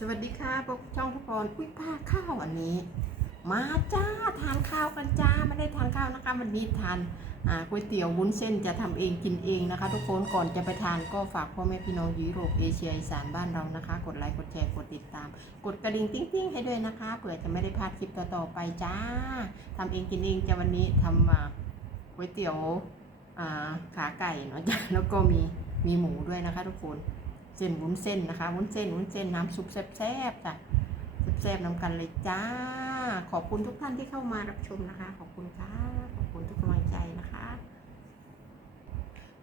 สวัสดีค่ะพวกช่องทุกคนอุ้ยป้าข้าวอันนี้ มาจ้าทานข้าวกันจ้าไม่ได้ทานข้าวนะคะวันนี้ทานก๋วยเตี๋ยววุ้นเส้นจะทำเองกินเองนะคะ ทุกคนก่อนจะไปทานก็ฝากพ่อแม่พี่น้องยุโรปเอเชียอีสานบ้านเรานะคะ กดไลค์กดแชร์กดติดตาม กดกระดิ่งติ้งติ้งๆให้ด้วยนะคะเผื่อจะไม่ได้พลาดคลิปต่อๆไปจ้าทำเองกินเองจะวันนี้ทำก๋วยเตี๋ยวขาไก่เนาะจ้าแล้วก็มีมีหมูด้วยนะคะ ทุกคน เส้นวุ้นเส้นนะคะ วุ้นเส้นวุ้นเส้นน้ำซุปแซ่บๆจ้ะแซ่บๆน้ำกันเลยจ้า ขอบคุณทุกท่านที่เข้ามารับชมนะคะ ขอบคุณค่ะ ขอบคุณทุกกำลังใจนะคะ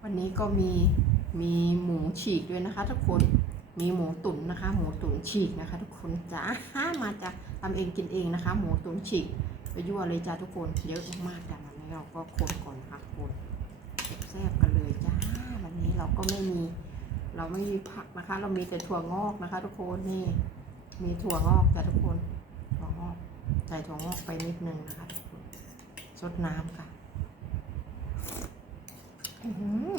วันนี้ก็มีมีหมูฉีกด้วยนะคะ ทุกคน มีหมูตุ๋นนะคะ หมูตุ๋นฉีกนะคะ ทุกคนจ้ามาจะทำเองกินเองนะคะ หมูตุ๋นฉีกไปยั่วเลยจ้าทุกคน เยอะมากๆจ้ะวันนี้เราก็คนก่อนนะคะคนแซ่บๆกันเลยจ้า วันนี้เราก็ไม่มี เราไม่มีผักนะคะ เรามีแต่ถั่วงอกนะคะ ทุกคนนี่มีถั่วงอกจ้ะทุกคนถั่วงอกใส่ถั่วงอกไปนิดนึงนะคะทุกคนซดน้ำค่ะอื้อหือ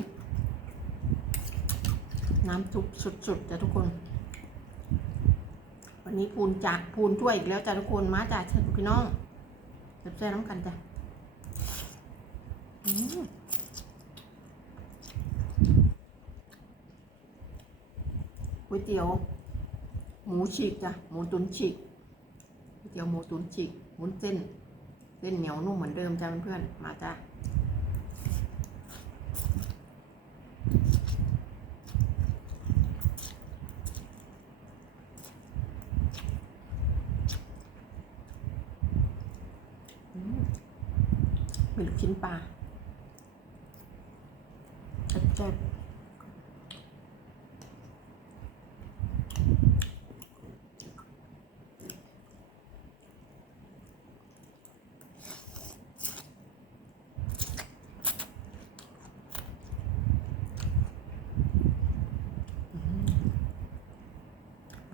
น้ำซุปสุดๆจ้ะทุกคน วันนี้พูนจากพูนช่วยอีกแล้วจ้ะทุกคนมาจากพี่น้องแซ่บๆน้ำกันจ้ะอืม ก๋วยเตี๋ยว หมูฉีกจ้ะหมูตุ๋นฉีกก๋วยเตี๋ยวหมูตุ๋นฉีกหมุนเส้น เส้นเหนียวนุ่มเหมือนเดิมจ้ะเพื่อนๆมาจ้ะอืมมีลูกชิ้นปลาแซ่บๆ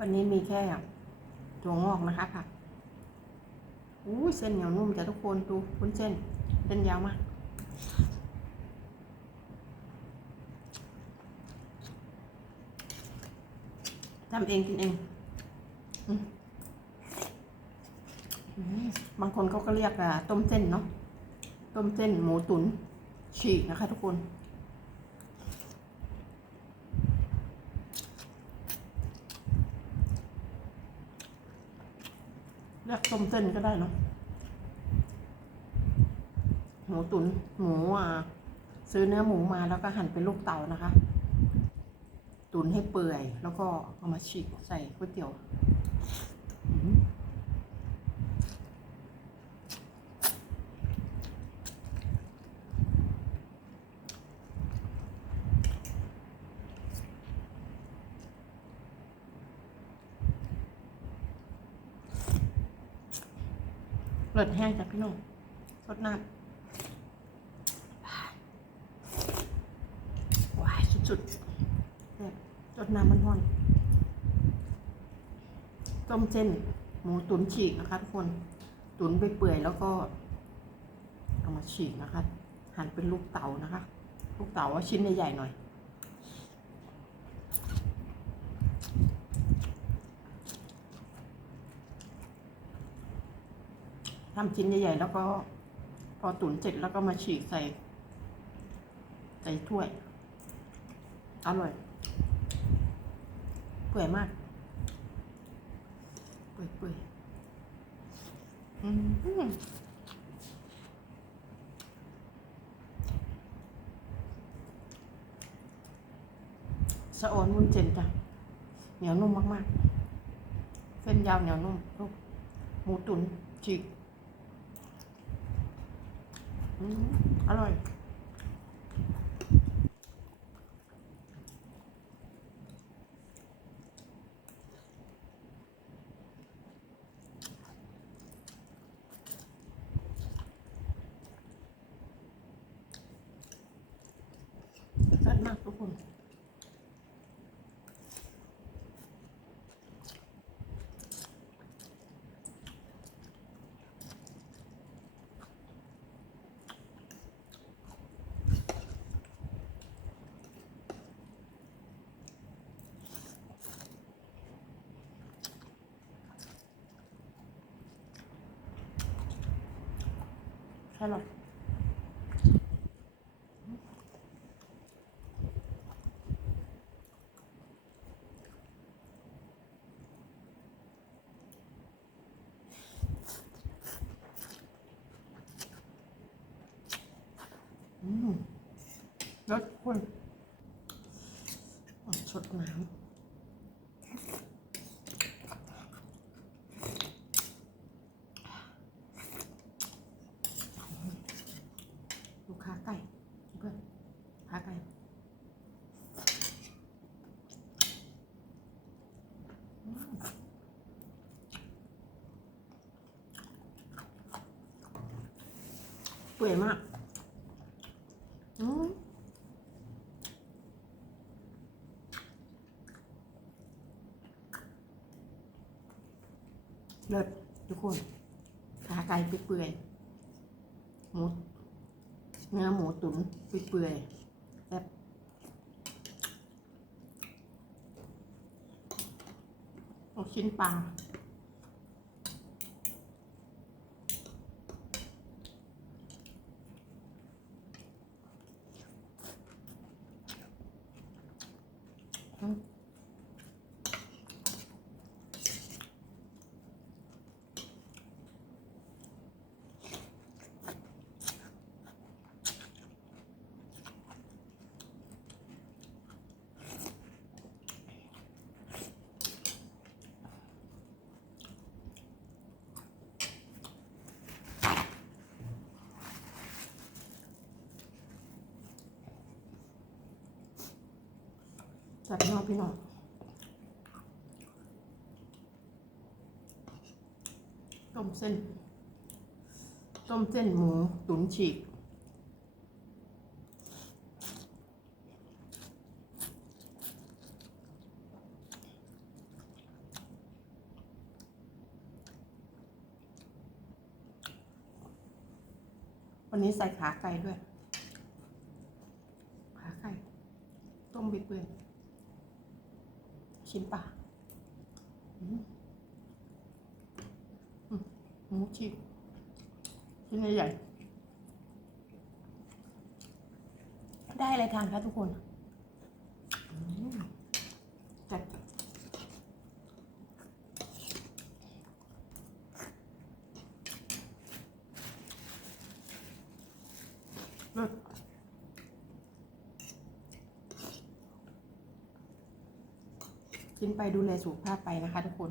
วันนี้มีแค่ตัวงอกนะคะผักอู้เส้นเหนียวนุ่มจ้ะทุกคนดูคุณเส้นเส้นยาวมากทำเองกินเองบางคนเขาก็เรียกอะต้มเส้นเนาะ ต้มเส้นหมูตุ๋นฉีกนะคะทุกคน ยกต้มเส้นก็ได้เนาะหมูตุนหมูอะซื้อเนื้อหมูมาแล้วก็หั่นเป็นลูกเต๋านะคะ ตุนให้เปื่อย แล้วก็เอามาฉีกใส่ก๋วยเตี๋ยวอืม เลือดแห้งจากพี่น้องสดน้ำว้ายสุดๆแบบสดน้ำมันห่อนต้มเส้นหมูตุ๋นฉีกนะคะทุกคน ตุ๋นไปเปื่อยแล้วก็ เอามาฉีกนะคะ หั่นเป็นลูกเต๋านะคะ ลูกเต๋าว่าชิ้นใหญ่ๆหน่อย ทำชิ้นใหญ่ๆ แล้วก็ พอตุ๋นเสร็จแล้วก็มาฉีกใส่ ใส่ถ้วย อร่อยเปื่อยมาก เปื่อยเปื่อยอืมสะออนวุ้นเส้นจ้ะเหนียวนุ่มมาก ๆ เส้นยาวเหนียวนุ่มลูกหมูตุ๋นฉีก อร่อยแซ่บมากทุกคน ร่อยอืมรสข้นอะสดน้ำ ดูขา ไก่เพื่อนขาไก่อืมเปื่อยมากอืมเลิศทุกคนขาไก่เปื่อยๆหมู เนื้อหมูตุ๋นเปื่อยๆแบบลูกชิ้นปลาอืม จัดน้องพี่น้องต้มเส้น ต้มเส้นหมูตุ๋นฉีกวันนี้ใส่ขาไก่ด้วย ขาไก่ ต้มเปื่อย ชิ้นปลาอืมอืมหมูฉีกชิ้นใหญ่ๆได้อะไรทานคะทุกคนอืมจัดเลิศ กินไปดูแลสุขภาพไปนะคะทุกคน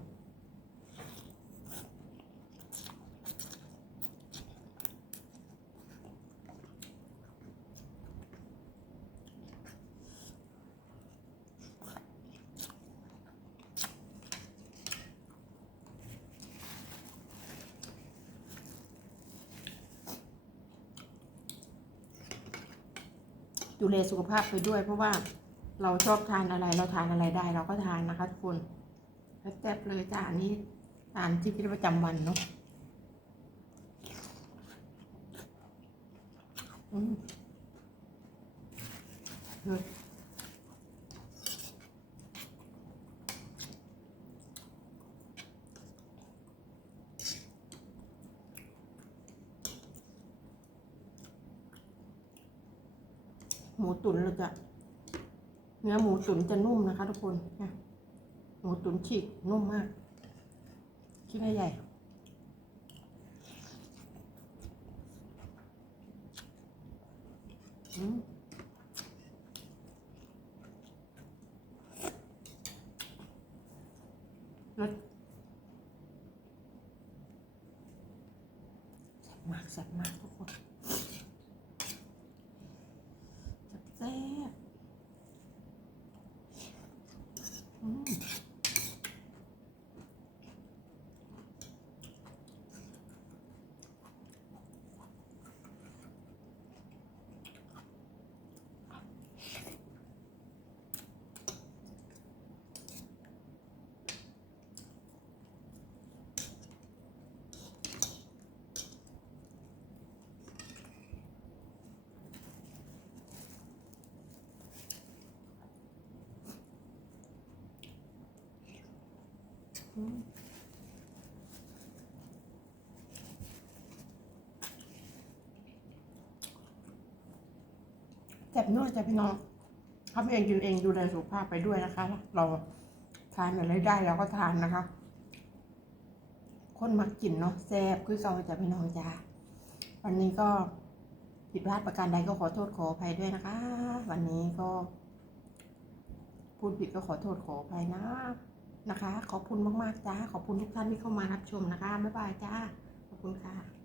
ดูแลสุขภาพไปด้วยเพราะว่า เราชอบทานอะไรเราทานอะไรได้ เราก็ทานนะคะทุกคนแซ่บเลยจ้าอันนี้ทานชีวิตประจำวันเนาะอืมเลิศหมูตุ๋นเราจะ เนื้อหมูตุ๋นจะนุ่มนะคะ ทุกคนนะหมูตุ๋นฉีกนุ่มมากชิ้นใหญ่รสแซ่บมากแซ่บมากทุกคนแซ่บๆ อืมอืม แซ่บนัวจ้ะพี่น้องทำเองกินเองดูแลสุขภาพไปด้วยนะคะ เราทานอะไรได้เราก็ทานนะคะ คนมักกินเนาะแซ่บคือเก่าจะพี่น้องจ้าวันนี้ก็ผิดพลาดประการใดก็ขอโทษขออภัยด้วยนะคะ วันนี้ก็ พูดผิดก็ขอโทษขออภัยนะ นะคะ ขอบคุณมาก ๆ จ้า ขอบคุณทุกท่านที่เข้ามารับชมนะคะ บ๊ายบายจ้า ขอบคุณค่ะ